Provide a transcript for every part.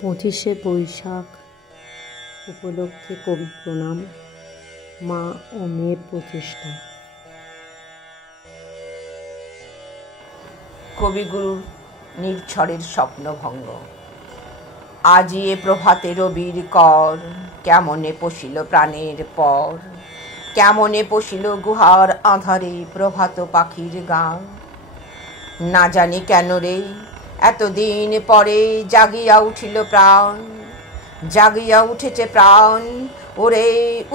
25শে বৈশাখ উপলক্ষে কবি প্রণাম। মা ও মেয়ের প্রচেষ্টা। কবিগুরুর নির্ঝরের স্বপ্নভঙ্গ। আজি এ প্রভাতে রবির কর, কেমনে পশিল প্রাণের পর, কেমনে পশিল গুহার আঁধারে প্রভাত পাখির গান। না জানি কেন রে এতদিন পরে জাগিয়া উঠিল প্রাণ, জাগিয়া উঠেছে প্রাণ, ওরে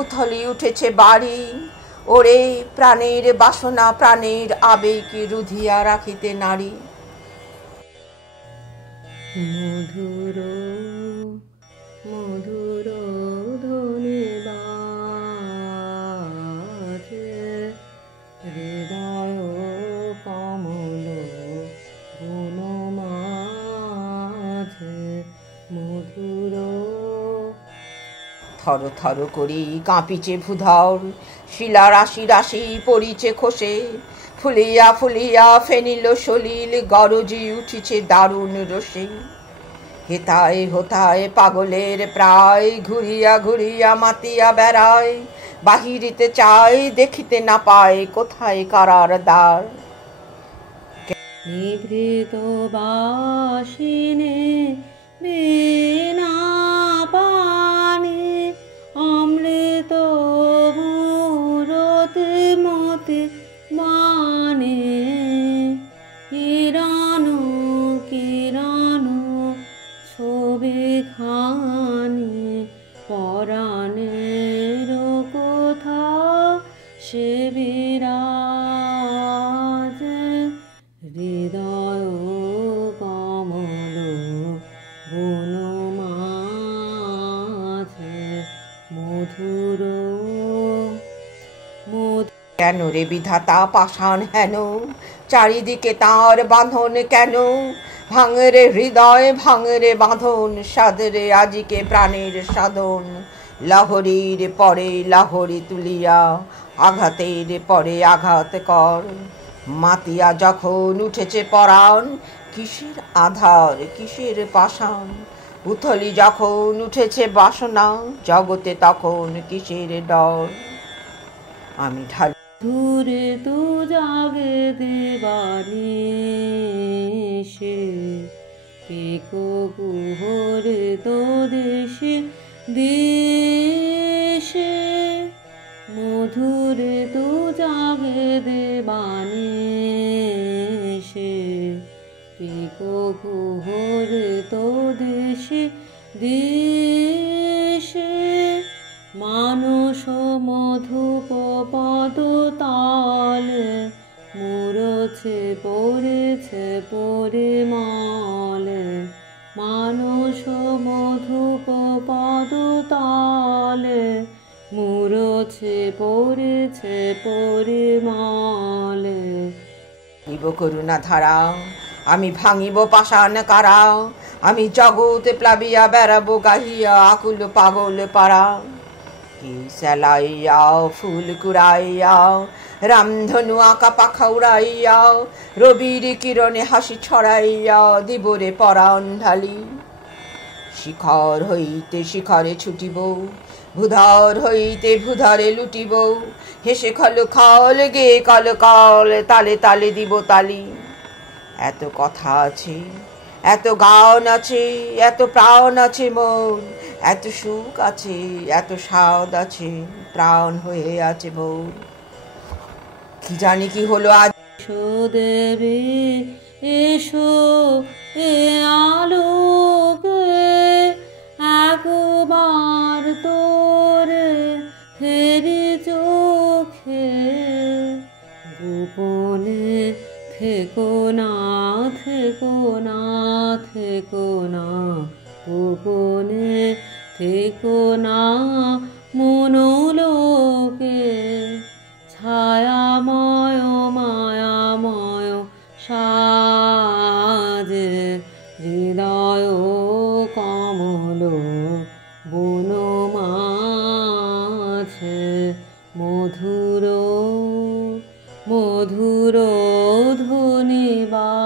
উথলি উঠেছে বাড়ি, ওরে প্রাণের বাসনা প্রাণের আবেগ রুধিয়া রাখিতে নারী। মধুর মধুর ধ্বনি বাজে, হৃদয় কমল বন মাঝে। মধুর থর থর করি কাঁপিছে ভূধর, শিলা রাশি রাশি পড়িছে খসে, ফুলিয়া ফুলিয়া ফেনিল সলিল গরজি উঠিছে দারুণ রসে। হেতায় হোতায় পাগলের প্রায়, ঘুরিয়া ঘুরিয়া মাতিয়া বেড়ায়, বাহিরিতে চায় দেখিতে না পায় কোথায় কারার দ্বার। নিভৃত বাসিনে বিনা পানি, অমৃত মূরতি মতি বাণী। কিরণ কিরণ ছবি খানি, পরাণের কোথা সে বিরাজ। হৃদয় কমল বন মাঝে, মধুর কেন রে বিধাতা পাষাণ হেন, চারিদিকে তার বাঁধন কেন? ভাঙরে হৃদয় ভাঙরে বাঁধন, সাদরে আজিকে প্রাণের সাধন। লহরীর পরে লহরী তুলিয়া, আঘাতের পরে আঘাত কর। মাতিয়া যখন উঠেছে পরাণ, কিসের আধার কিসের পাষাণ। উথলি যখন উঠেছে বাসনা, জগতে তখন কিসের ডর। আমি ঢাল দূরে তু জাগে দিবানিশে, কেকো কুহরে তো দেশে দেশে। মধুরে তু জাগে দিবানিশে, কেকো কুহরে তো দেশে দেশে। মানস মধুপ পদ তালে, মুরছে পড়েছে পরিমল। মানস মধুপ পদ তালে, মুরছে পড়েছে পরিমল। নিব করুণা ধারা, আমি ভাঙিব পাষাণ কারা, আমি জগতে প্লাবিয়া বেড়াবো গাহিয়া আকুল পাগল পাড়া। কি সেলাইয়া ফুল কুড়াইয়া, রামধনু আঁকা পাখা উড়াইয়া, রবির কিরণে হাসি ছড়াইয়া দিবরে পরাণ ঢালি। শিখর হইতে শিখরে ছুটিব, ভূধর হইতে ভূধরে লুটিব, হেসে খল খল গে কল কল, তালে তালে দিব তালি। এত কথা আছে, এত গান আছে, এত প্রাণ আছে মোর, এত সুখ আছে, এত স্বাদ আছে, প্রাণ হয়ে আছে মোর। কি জানি কি হলো আজ। এসো দেবী এসো এ আলোকে, একবার তোরে ফেরি চোখে। গোপনে থেকো না থেকো না থেকো না, গোপনে থেকো না মনোলোকে। ছায়াময় মায়াময় সাজে, হৃদয় কমল বন মাঝে। মধুর মধুর ধ্বনি বাজে,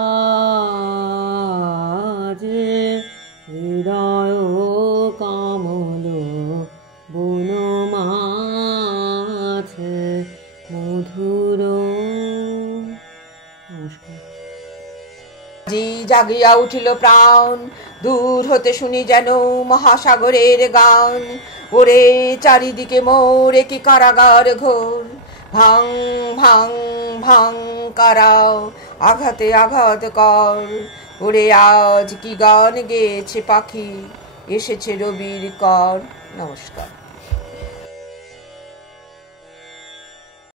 হৃদয় জাগিয়া উঠিল প্রাণ, দূর হতে শুনি যেন মহাসাগরের গান। ওরে চারিদিকে মোর কি কারাগার ঘোর, ভাং ভাং ভাং কারাও আঘাতে আঘাত কর। ওরে আজ কি গান গেয়েছে পাখি, এসেছে রবির কর। নমস্কার।